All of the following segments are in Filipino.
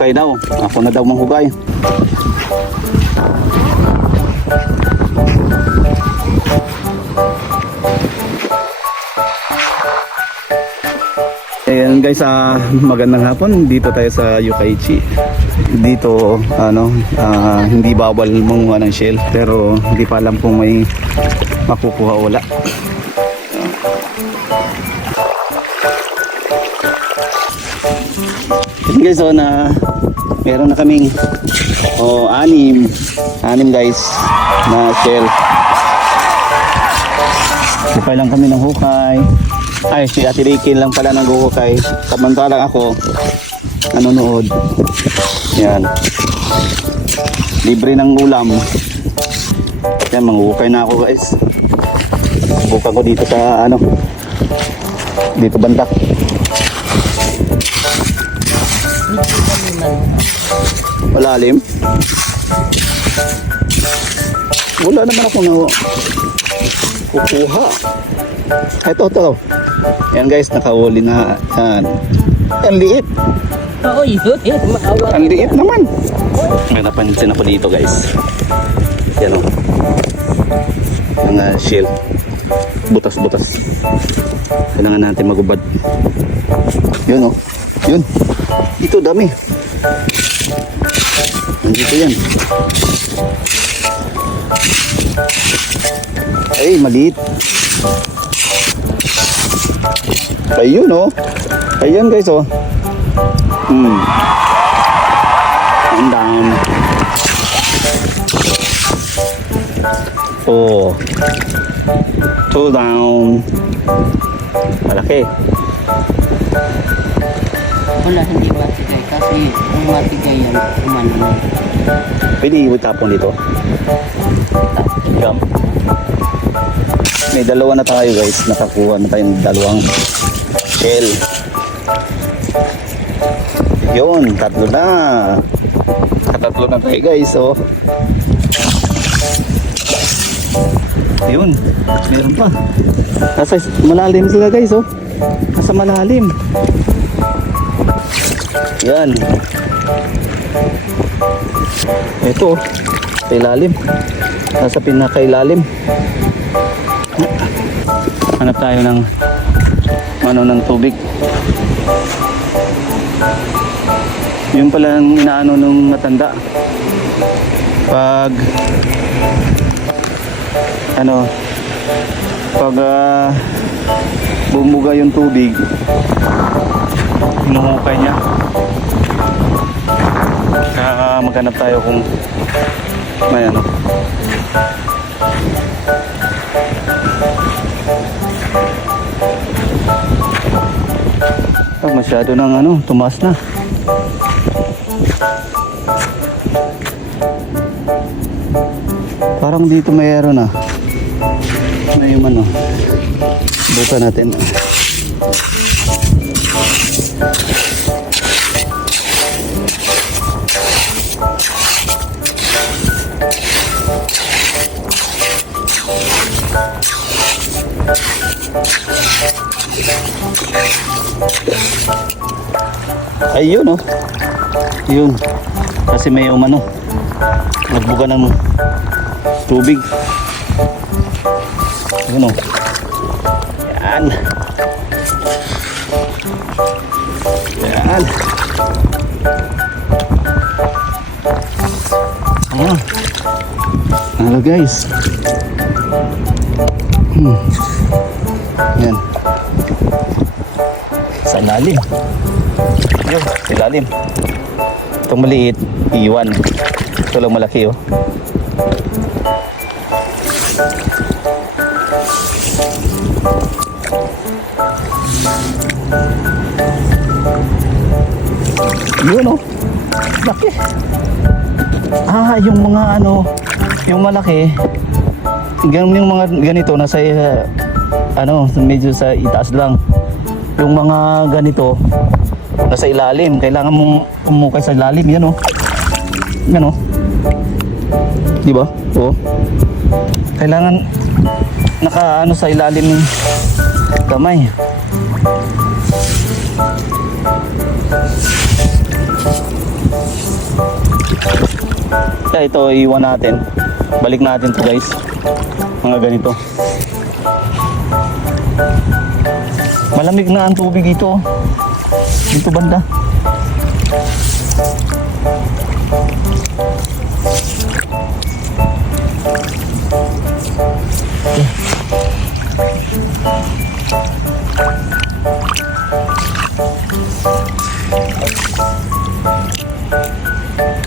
okay. Daw. Ako na daw manghugay. Ayan guys, ah, magandang hapon. Dito tayo sa Yukaichi. Dito, ano, ah, hindi bawal manguha ng shell. Pero hindi pa alam kung may makukuha wala. Yun guys, so na meron na kaming oh, anim. Anim guys na shell. Hukay lang kami ng hukay. Ay, si Ate Ricky lang pala nang hukay. Samantalang ako nanonood. Yan. Libre ng ulam. Yan, manghukay na ako guys. Buka ko dito sa ano. Dito bantak. Malalim. Wala naman ako na kukuha. Ito, ito. Yan guys, nakahuli na. Yan. Ang liit. Oo, yun. Ang liit naman. May napansin ako dito guys. Yan o. Ang uh, shell. Butas-butas. Kailangan natin magubad. Yun o. Yun. Dito dami. Nandito yan. Ay, maliit. Ayun oh. Ayun guys oh. Hmm. Ang down. Oh. Two down. Malaki. Wala, hindi matigay. Kasi kung matigay yan, umano na. Pwede itapon dito. Yum. May dalawa na tayo guys. Nakakuha na tayong dalawang shell. Yun, tatlo na. Katatlo na tayo guys. Oh. Yun, meron pa. Nasa malalim sila guys. Oh. Nasa malalim. Yan. Ito, sa ilalim. Nasa pinakailalim. Hanap tayo ng ano ng tubig. Yun pala ang inaano nung matanda. Pag ano pag ah, bumuga yung tubig hinuhukay niya. Kaya maghanap tayo kung may ano. Ah, masyado ng ano tumaas na. Parang dito mayroon na may ano buka natin Ayun oh. Yun. Kasi may umano. Nagbuga ng tubig. Ayun oh. Yan. Yan. Ayan. Hello guys. Hmm. Yan. Sa lalim. Yun, ilalim. Itong maliit, iwan. Ito lang malaki oh. Yun oh. Laki. Ah, yung mga ano, yung malaki, yung mga ganito nasa uh, ano, medyo sa itaas lang. Yung mga ganito nasa ilalim, kailangan mong umukay sa ilalim, yan oh. Yan oh. Di ba? Oo. Kailangan naka ano sa ilalim Kamay. Kaya ito, iwan natin. Balik natin to guys. Mga ganito. Malamig na ang tubig ito. oh. Dito banda.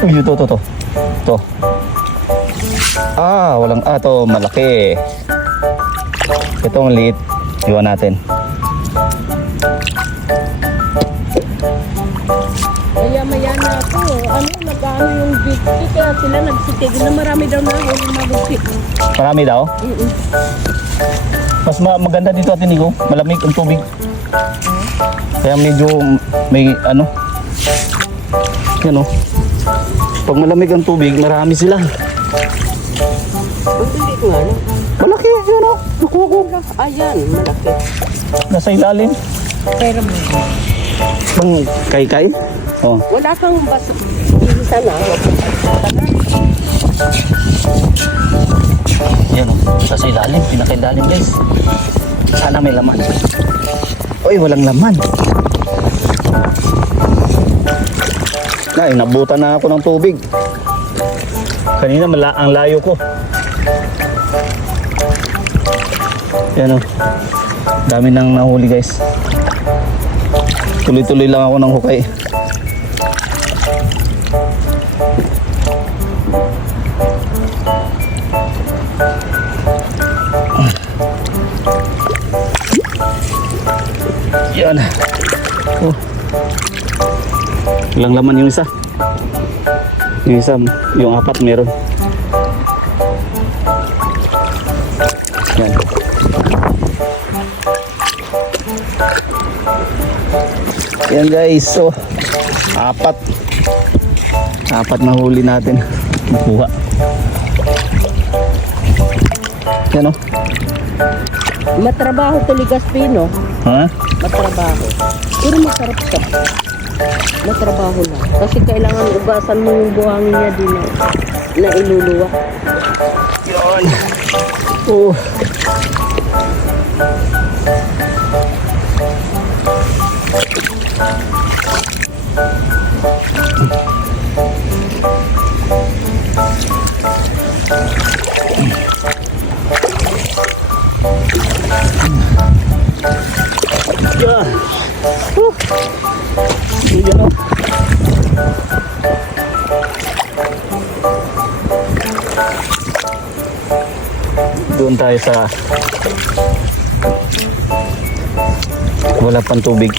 Uy, ito, ito, ito. Ito. Ah, walang, ah, ito, malaki. Ito ang liit. Iwan natin. Gitsi, kaya sila nagsitig na marami daw na huli magugsit. Marami daw. Mm-mm. Mas ma- maganda dito atin Nico. Malamig ang tubig. Kaya medyo may ano. Yan oh. Pag malamig ang tubig, marami sila. Ang ko nga, no? Malaki, yun oh. Nakuha ko. Ayan, malaki. Nasa ilalim. Pero mo. Pang kay-kay. Oh. Wala kang bas... Isa na. Yan oh. Nasa ilalim. Pinakailalim guys. Sana may laman. Uy, walang laman. Ay, nabutan na ako ng tubig. Kanina mala ang layo ko. Yan o. Dami nang nahuli guys. Tuloy-tuloy lang ako ng hukay. Yan. Oh. Ilang laman yung isa. Yung isa, yung apat meron. Yan. Yan guys, so apat. Apat na huli natin. Kuha. Yan oh. Matrabaho to Ligaspino. Ha? Matrabaho. Pero masarap ka. Matrabaho lang. Kasi kailangan ugasan mo yung buhangin niya din na, na iluluwa. Yun. Oh. Doon tayo sa wala pang tubig.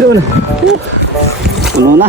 Doon. Puno na.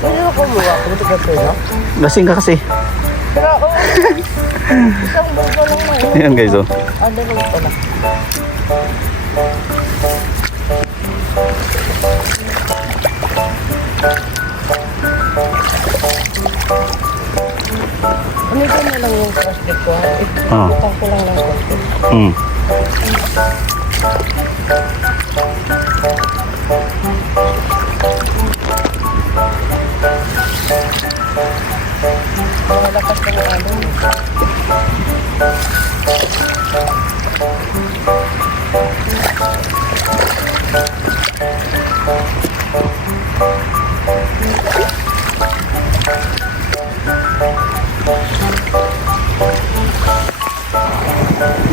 Pwede na kumuha. Pumunta ka ito, no? Lasing ka kasi. Pero, oh, isang buko lang na yun. Ayan guys oh. Ah, dalawa pala. Ano ko na lang yung plastic ko? Iputang ko lang lang konti. Mm.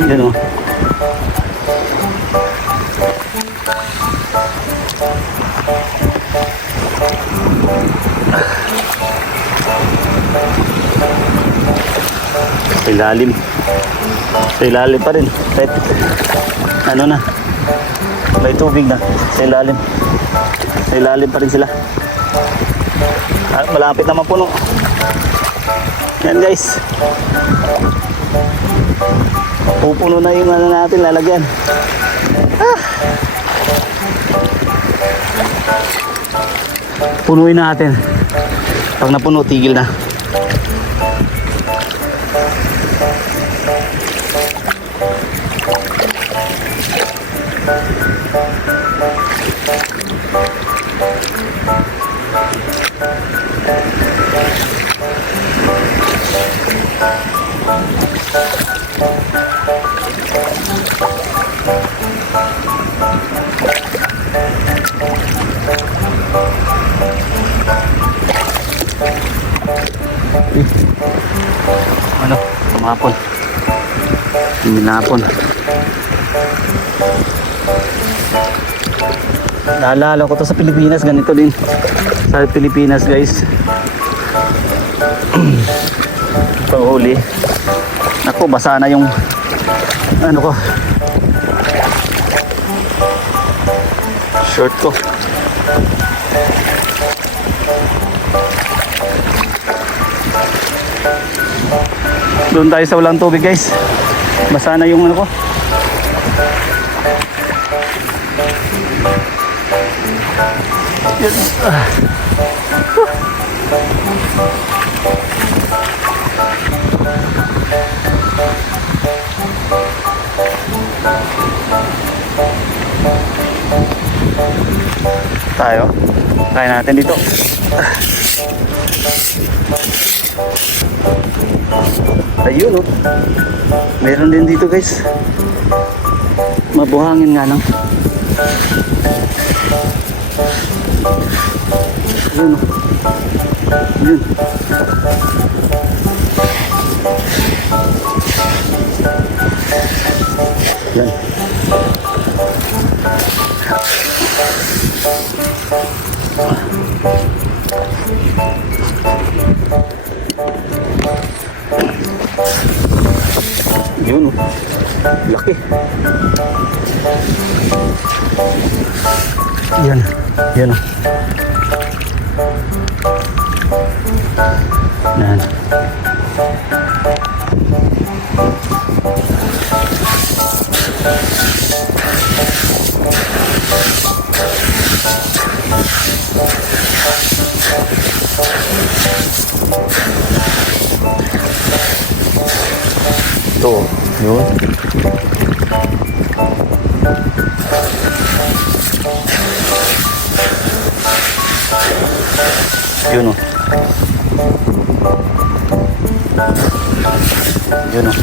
Yan o. Sa ilalim. Sa ilalim pa rin. Kahit ano na. May tubig na. Sa ilalim. Sa ilalim pa rin sila. Ah, malapit naman puno. Yan guys. Pupuno na yung ano natin lalagyan. Ah. Punuin natin. Pag napuno, tigil na. Ano? Tumapon. Minapon. Naalala ko to sa Pilipinas, ganito din. Sa Pilipinas guys. Panghuli. Ako, basa na yung ano ko. Short. Doon tayo sa walang tubig guys. Basa na yung ano ko. Yun. Ah. Tayo. Kaya natin dito. Ayun oh. Meron din dito guys. Mabuhangin nga lang. Ayun oh. Yun. Laki. Yan. Yan oh. Yan. Yun. O. Yun o.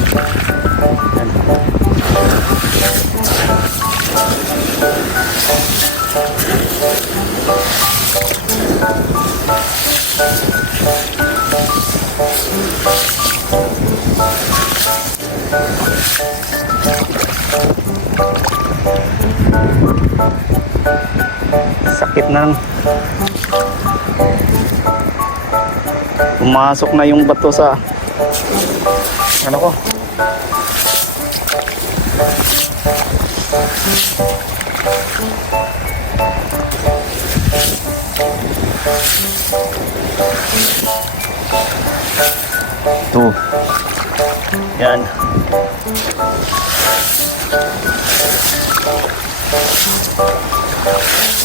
Yan. Na. Pumasok na yung bato sa ano ko. Ito. Yan.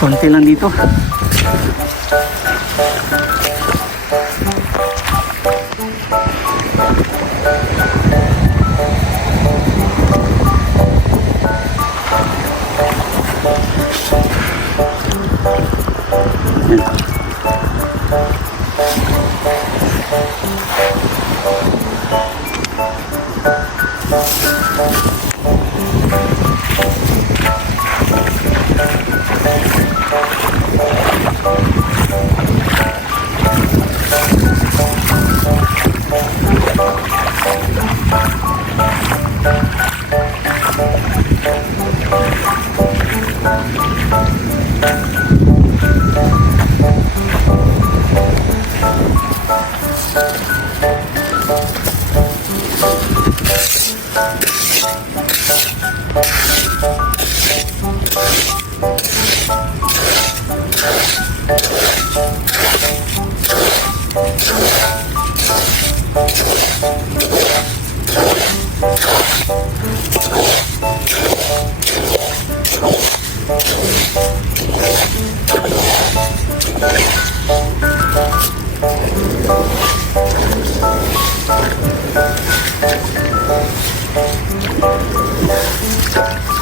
Konti lang dito.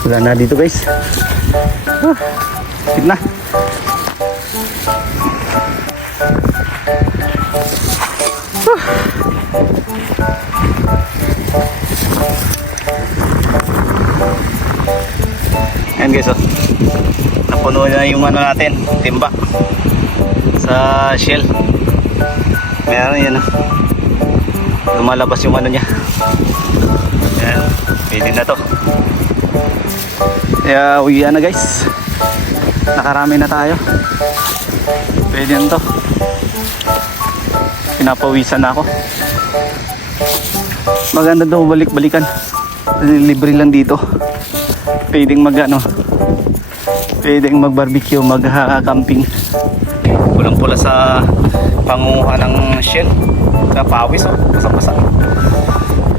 Wala na dito guys. Huh, na. Ayan guys oh. Napuno na yung ano natin, timba. Sa shell. Meron yan oh. Lumalabas yung ano niya. Ayan. Pwede na to. Kaya uwian na guys. Nakarami na tayo. Pwede na to. Pinapawisan na ako. Maganda daw balik-balikan. Libre lang dito. Pwedeng mag ano. Pwedeng mag barbecue, mag camping. Pulang pula sa pangunguha ng shell. Sa pawis oh. Basa-basa.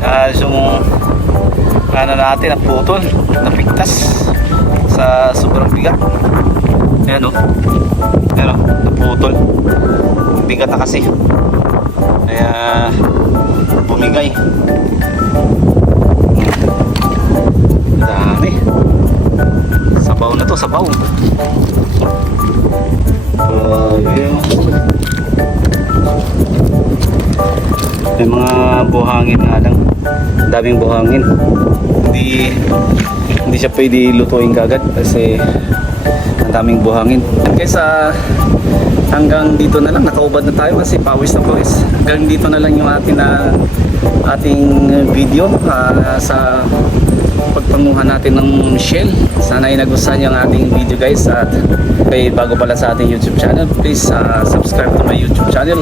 Ah, yung ano natin, naputol, napiktas sa sobrang bigat. Ayan o. Ayan o, naputol. Bigat na kasi. Kaya bumigay. Dami. Sabaw na to, sabaw. May mga buhangin nga lang. Daming buhangin. Hindi hindi siya pwede lutuin kagad kasi ang daming buhangin. Kaysa hanggang dito na lang nakaubad na tayo kasi pawis na pawis. Hanggang dito na lang yung ating na ating video ah, sa pagpanguhan natin ng shell. Sana ay nagustuhan yung ating video guys at kay bago pala sa ating YouTube channel, please ah, subscribe to my YouTube channel.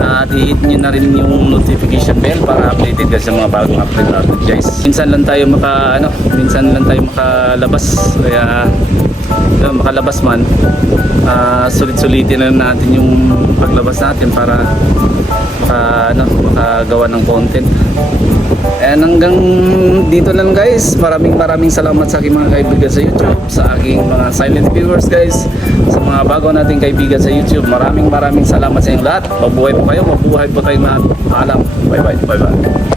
At i-hit nyo na rin yung notification bell para updated ka sa mga bagong upload natin guys. Minsan lang tayo maka ano, minsan lang tayo makalabas kaya yun, makalabas man ah, sulit-sulitin na natin yung paglabas natin para maka, ano, makagawa ng content. And hanggang dito lang guys. Maraming maraming salamat sa aking mga kaibigan sa YouTube, sa aking mga silent viewers guys, sa mga bago nating kaibigan sa YouTube. Maraming maraming salamat sa inyong lahat. Mabuhay po kayo, mabuhay po tayong lahat. Paalam. Bye bye. Bye bye.